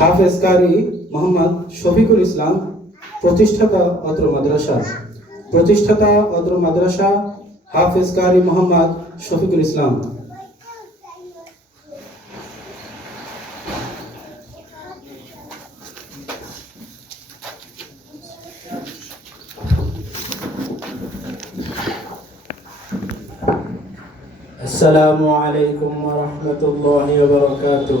হাফেজ কারি মোহাম্মদ শফিকুল ইসলাম প্রতিষ্ঠাতা অত্র মাদ্রাসা প্রতিষ্ঠাতা অত্র মাদ্রাসা হাফেজ কারি মোহাম্মদ শফিকুল ইসলাম السلام عليكم ورحمة الله وبركاته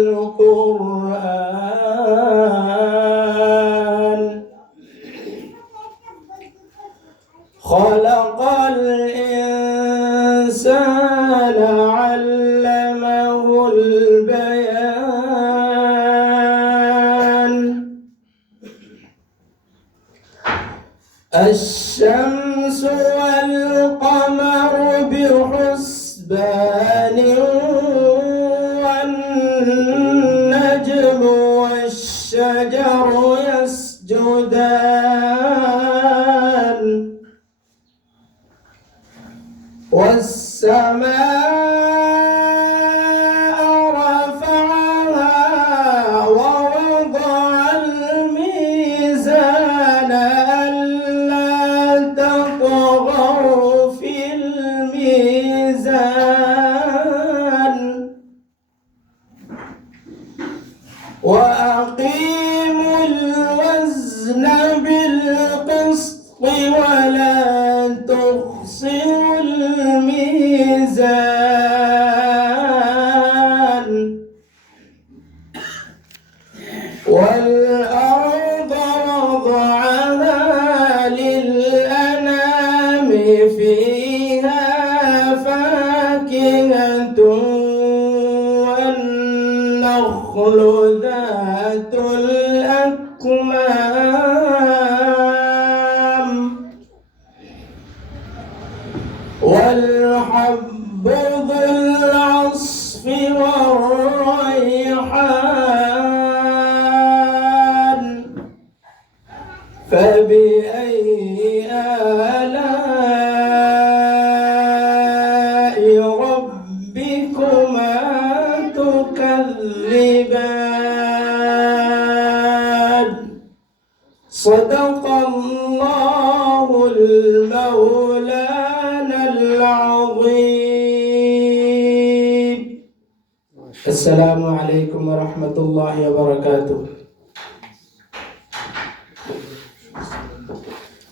القرآن. خلق الإنسان علمه البيان. الشمس والقمر والشجر يسجدان والسماء رفعها ووضع الميزان ألا تطغوا في الميزان. وأقيموا والنخل ذات الأكمام ربكما تكذبان صدق الله المولانا العظيم السلام عليكم ورحمة الله وبركاته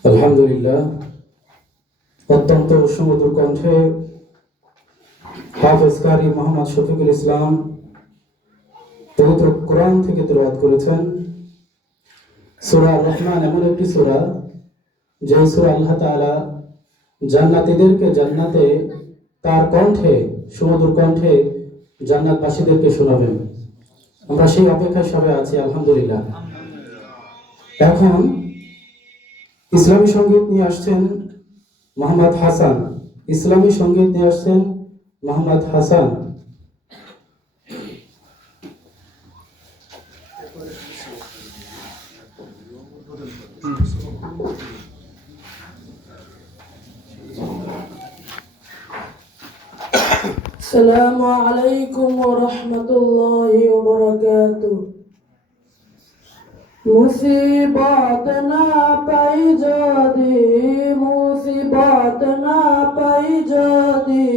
আলহামদুলিল্লাহ অত্যন্ত সুমধুর কণ্ঠে হাফেজ কারি মোহাম্মদ শফিকুল ইসলাম পবিত্র কোরআন থেকে তেলাওয়াত করেছেন। সূরা রহমান এমন একটি সূরা যে সূরা আল্লাহ তাআলা জান্নাতীদেরকে জান্নাতে তার কণ্ঠে, সুমধুর কণ্ঠে জান্নাতবাসীদেরকে শোনাবেন। আমরা সেই অপেক্ষায় সবাই আছি, আলহামদুলিল্লাহ। এখন ইসলামী সংগীত নিয়ে আসছেন মোহাম্মদ হাসান। ইসলামী সংগীত নিয়ে আসছেন মোহাম্মদ হাসান السلام عليكم ورحمة الله وبركاته মুসিবত না পাই যদি মুসিবত না পাই যদি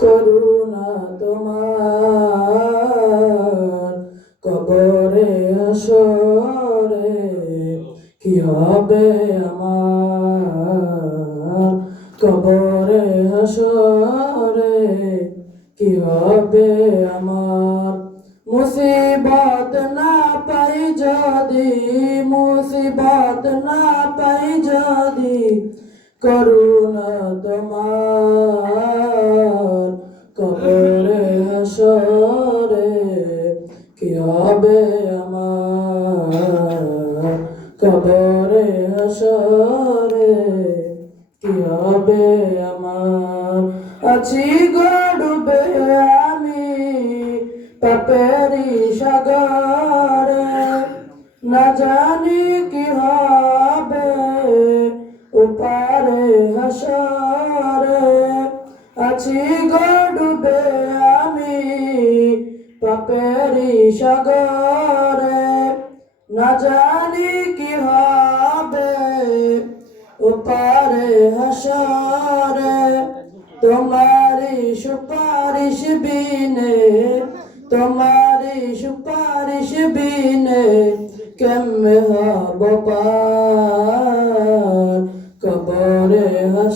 করুণা তোমার। কবরে আসরে কি হবে আমার? কবরে হাসরে কি হবে আমার? মুসিবত না পাই যদি, মুসিবত না পাই যদি করুণা তোমার, কবরে হাসরে কি হবে আমার? কবরে হাসরে কি হবে আমার? আছি গড়বে আমি পাপেরি সাগরে। না জানি কি হবে উপারে হাসরে আছি গড়বে আমি পাপেরি সাগরে। না জানি কি হবে উপারে হাসরে। তোমারি সুপারিশ বিনে তোমারি সুপারিশ বিনে কেমনে হব পার?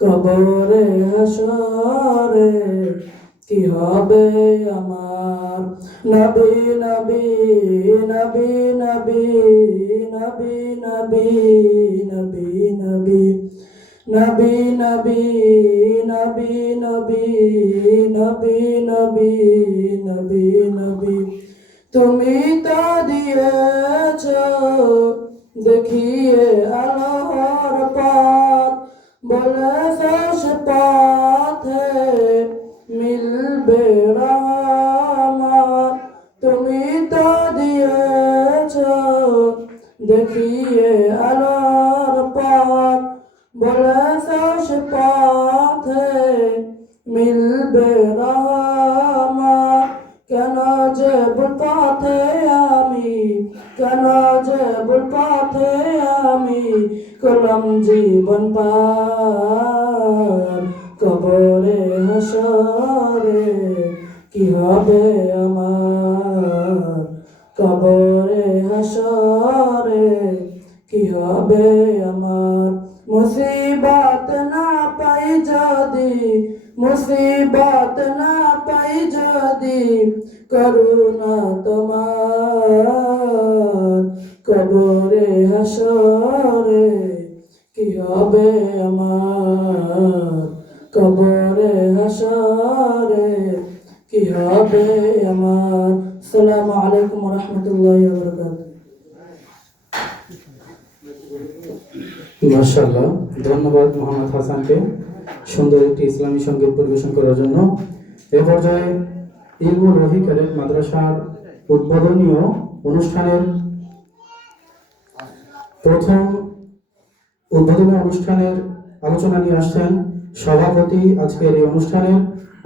কবরে হাসরে কি হবে আমার নবী নবী নবী নবী নবী নবী নবী নবী নবী নবী নবী নবী নবী নবী নবী নবী তুমি তো দিয়েছ দেখিয়ে পথ la যে ভুল পথে আমি করলাম জীবন পার। কবরে, হাসরে কি হবে আমার? কবরে, হাসরে কি হবে আমার? মুসিবত না পাই যদি, মুসিবত না পাই যদি, করুণা তোমার। কবরে হাসরে, কি হবে আমার? কবরে হাসরে, কি হবে আমার? আসসালামু আলাইকুম রহমতুল্লাহ ধন্যবাদ মোহাম্মদ হাসানকে সুন্দর একটি ইসলামী সংগীত পরিবেশন করার জন্য। এ পর্যায়ে ইলমুর রহি ক্যাডেট মাদ্রাসার উদ্বোধনীয় অনুষ্ঠানের প্রথম উদ্বোধনী অনুষ্ঠানের আলোচনা নিয়ে আসছেন সভাপতি আজকের এই অনুষ্ঠানের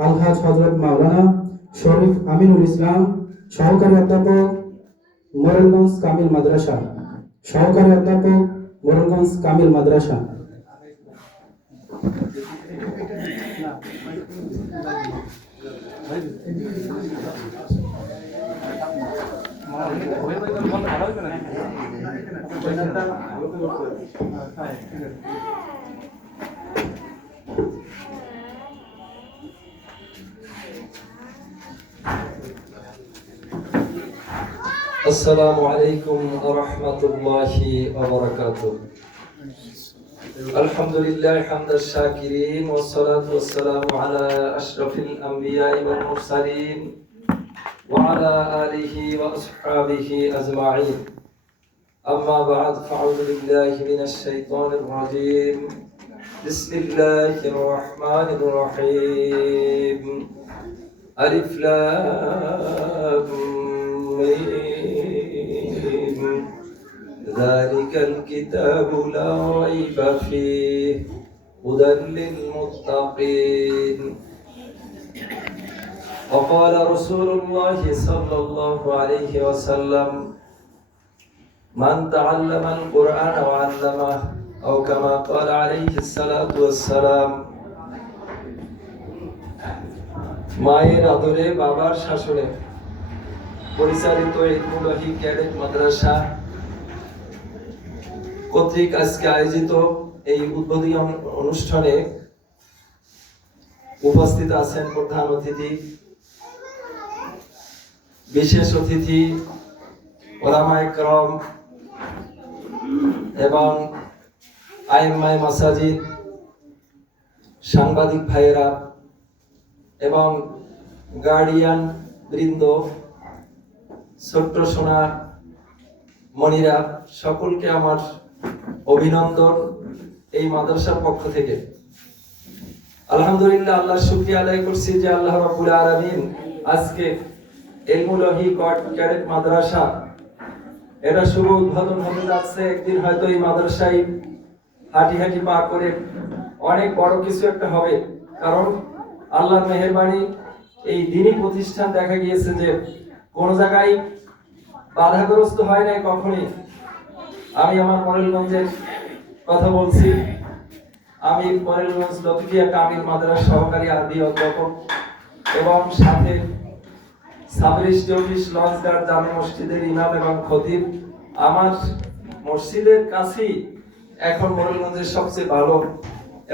আলহাজ হজরত মাওলানা শরীফ আমিনুল ইসলাম, সহকারী অধ্যাপক মোরেলগঞ্জ কামিল মাদ্রাসা, সহকারী অধ্যাপক মোরেলগঞ্জ কামিল মাদ্রাসা। السلام عليكم ورحمة الله وبركاته. الحمد لله حمد الشاكرين والصلاة والسلام على أشرف الأنبياء والمرسلين وعلى آله وأصحابه أجمعين. أما بعد فأعوذ بالله من الشيطان الرجيم. بسم الله الرحمن الرحيم. ألف لام ذلك الكتاب لا ريب فيه. هدى للمتقين. وقال رسول الله صلى الله عليه وسلم من تعلم القرآن وعلمه أو كما قال عليه الصلاة والسلام মায়ের আদরে বাবার শাসনে পরিচালিত ইলমুলাহি ক্যাডেট মাদ্রাসা কর্তৃক আজকে আয়োজিত এই উদ্বোধনী অনু- অনুষ্ঠানে উপস্থিত আছেন প্রধান অতিথি বিশেষ অতিথি ওলামা একরম এবং আইমাই মাসাজিদ, সাংবাদিক ভাইয়েরা এবং গার্ডিয়ান বৃন্দ, ছোট্ট সোনা মনিরা, সকলকে আমার অভিনন্দন এই মাদ্রাসার পক্ষ থেকে। আলহামদুলিল্লাহ আল্লাহ শুকরিয়া আদায় করছি যে আল্লাহ রাব্বুল আলামিন আজকে এলমুলহি কট ক্যাডেট মাদ্রাসা এটা শুভ উদ্বোধন হতে যাচ্ছে। একদিন হয়তো এই মাদ্রাসায় হাঁটি হাঁটি পা করে অনেক বড় কিছু একটা হবে। কারণ আল্লাহর মেহেরবানি এই দিনই প্রতিষ্ঠান দেখা গিয়েছে যে কোন জায়গায় বাধাগ্রস্ত হয় নাই কখনই। আমি আমার মরেলগঞ্জের কথা বলছি। আমি মরেলগঞ্জ লতিফিয়া কামিল মাদ্রাস সহকারী আরবি অধ্যাপক এবং সাথে সাবরিস্ট অফিস লঞ্চগার্ড জামে মসজিদের ইমাম এবং খতিব। আমার মসজিদের কাছেই এখন সবচেয়ে ভালো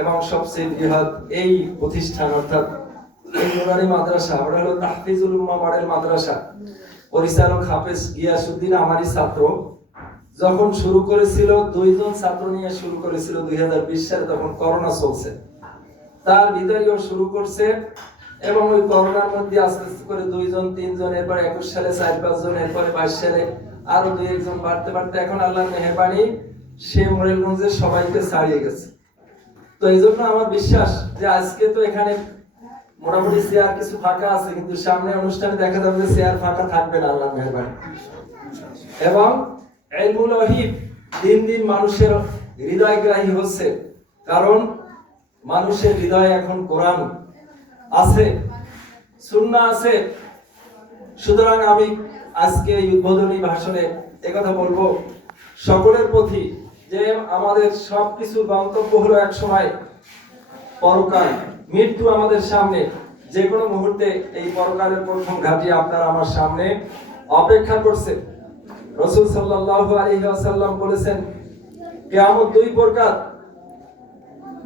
এবং সবচেয়ে বৃহৎ এই প্রতিষ্ঠান, অর্থাৎ আমারই ছাত্র। যখন শুরু করেছিল, দুইজন ছাত্র নিয়ে শুরু করেছিল দুই হাজার বিশ সালে, তখন করোনা চলছে। তার ভিতরেও শুরু করছে। এবং ওই করোনার মধ্যে আস্তে আস্তে করে দুইজন, তিনজন, এরপর একুশ সালে চার, পাঁচজন, এরপরে বাইশ সালে আরও দুই, একজন বাড়তে বাড়তে এখন আল্লাহর মেহরবানি সে মোরেলগঞ্জের সবাইকে ছাড়িয়ে গেছে। তো এই জন্য আমার বিশ্বাস যে আজকে তো এখানে মোটামুটি চেয়ার কিছু ফাঁকা আছে, কিন্তু সামনে অনুষ্ঠানে দেখা যাবে যে চেয়ার ফাঁকা থাকবে না আল্লাহর মেহরবানি। এবং এলমুল ওয়াহিদ দিন দিন মানুষের হৃদয়গ্রাহী হচ্ছে, কারণ মানুষের হৃদয় এখন কোরআন। আছে, সুন্নাহ আছে। সুতরাং আমি আজকে এই উদ্বোধনী ভাষণে একথা বলব। সকলের প্রতি যে আমাদের সবকিছু গন্তব্য হলো এক সময় পরকাল। মৃত্যু আমাদের সামনে। যে কোনো মুহূর্তে এই পরকালের প্রথম ঘাটি আপনার আমার সামনে অপেক্ষা করছে। রসুল সাল্লাল্লাহু আলাইহি ওয়াসাল্লাম বলেছেন, কিয়ামত দুই প্রকার।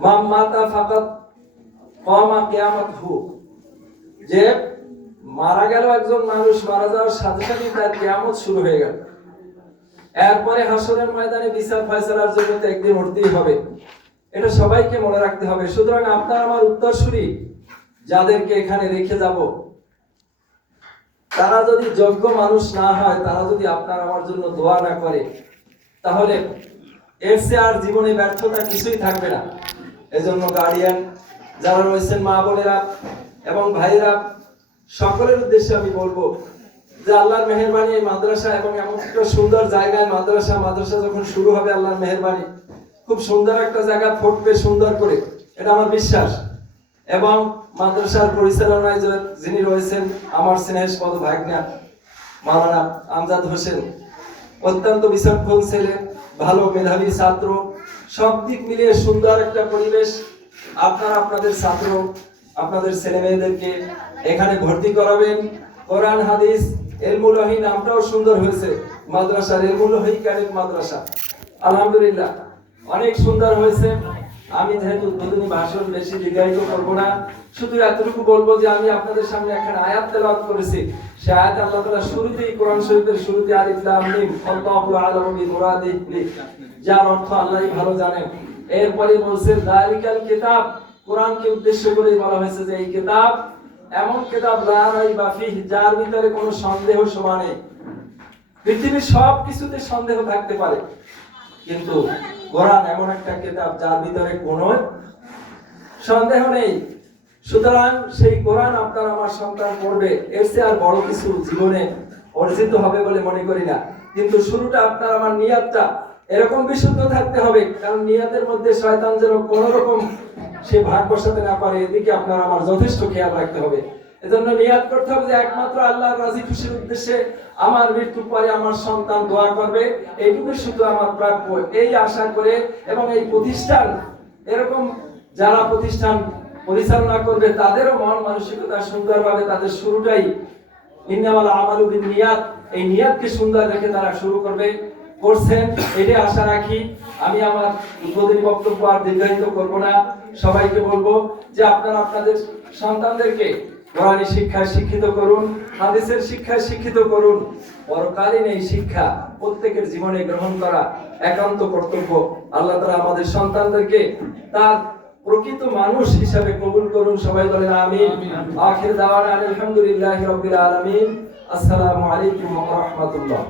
মাম মাতা ফাকাত কামা কিয়ামত হু যে মারা গেল একজন মানুষ, মারা যাওয়ার সাথে সাথে তার কিয়ামত শুরু হয়ে গেল। এরপরে হাসরের ময়দানে বিচার ফয়সালার জন্য তো একদিন উঠতেই হবে। এটা সবাইকে মনে রাখতে হবে। সুতরাং আপনার আমার উত্তরসূরি, যাদেরকে এখানে রেখে যাব, তারা যদি যোগ্য মানুষ না হয়, তারা যদি আপনার আমার জন্য দোয়া না করে, তাহলে এর চেয়ে আর জীবনে ব্যর্থতা কিছুই থাকবে না। এজন্য গার্ডিয়ান যারা রয়েছেন মা বোনেরা এবং ভাইরা সকলের উদ্দেশ্যে আমি বলব যে আল্লাহর মেহেরবানি এই মাদ্রাসা এবং এমন একটা সুন্দর জায়গায় মাদ্রাসা মাদ্রাসা যখন শুরু হবে আল্লাহর মেহেরবানি, খুব সুন্দর একটা জায়গা ফুটবে সুন্দর করে, এটা আমার বিশ্বাস। এবং মাদ্রাসার পরিচালনায় যিনি রয়েছেন, আমার স্নেহস্পদ ভাগনা মাওলানা আমজাদ হোসেন, অত্যন্ত বিচক্ষণ ছেলে, ভালো মেধাবী ছাত্র, সব দিক মিলিয়ে সুন্দর একটা পরিবেশ। আপনারা আপনাদের ছাত্র, আপনাদের ছেলে মেয়েদেরকে এখানে ভর্তি করাবেন। কোরআন, হাদিস নামটাও সুন্দর হয়েছে। মাদ্রাসার মাদ্রাসা। আলহামদুলিল্লাহ, অনেক সুন্দর হয়েছে। আমি যেহেতু উদ্বোধনী ভাষণ বেশি দীর্ঘায়িত করব না, শুধু এতটুকু বলব যে আমি আপনাদের সামনে আয়াত করেছি। সে আয়াত আল্লাহ শুরুতেই কোরআন শরীফের শুরুতে আলিফ যার অর্থ আল্লাহই ভালো জানেন। এরপরে বলছে যালিকাল কিতাব। কোরআনকে উদ্দেশ্য করে বলা হয়েছে যে এই কিতাব এমন কিতাব লা রাইবা যার ভিতরে কোনো সন্দেহ নেই। পৃথিবীর সব কিছুতে সন্দেহ থাকতে পারে। কিন্তু কোরআন এমন একটা কিতাব যার ভিতরে কোনো সন্দেহ নেই। সুতরাং সেই কোরআন আপনার আমার সন্তান পড়বে। এর চেয়ে আর বড় কিছু জীবনে অর্জিত হবে বলে মনে করি না। কিন্তু শুরুটা আপনার আমার নিয়াতটা। এরকম বিশুদ্ধ থাকতে হবে, কারণ নিয়াতের মধ্যে শয়তান যেন কোনো রকম সে ভাগ বসাতে না পারে, এদিকে আপনার আমার যথেষ্ট খেয়াল রাখতে হবে। এজন্য নিয়াত করতে হবে যে একমাত্র আল্লাহর রাজি খুশির উদ্দেশ্যে আমার মৃত্যুর পরে আমার সন্তান দোয়া করবে, এইটুকু শুধু আমার প্রাপ্য, এই আশা করে এবং এই প্রতিষ্ঠান, এরকম যারা প্রতিষ্ঠান পরিচালনা করবে, তাদেরও মন মানসিকতা সুন্দরভাবে তাদের শুরুটাই ইন্নামাল আমালু বিন নিয়াত, এই নিয়াতকে সুন্দর রেখে তারা শুরু করবে। করছেন এটাই আশা রাখি। আমি আমার উদ্বোধনী বক্তব্য আর দীর্ঘায়িত করব না। সবাইকে বলব যে আপনারা আপনাদের সন্তানদেরকে কোরআনী শিক্ষায় শিক্ষিত করুন হাদিসের শিক্ষায় শিক্ষিত করুন। পরকালীন এই শিক্ষা প্রত্যেকের জীবনে গ্রহণ করা একান্ত কর্তব্য। আল্লাহ তাআলা আমাদের সন্তানদেরকে তার প্রকৃত মানুষ হিসাবে কবুল করুন। সবাই বলেন আমিন। আখির দাওয়ানা আলহামদুলিল্লাহি রাব্বিল আলামিন। আসসালামু আলাইকুম ওয়া রাহমাতুল্লাহ।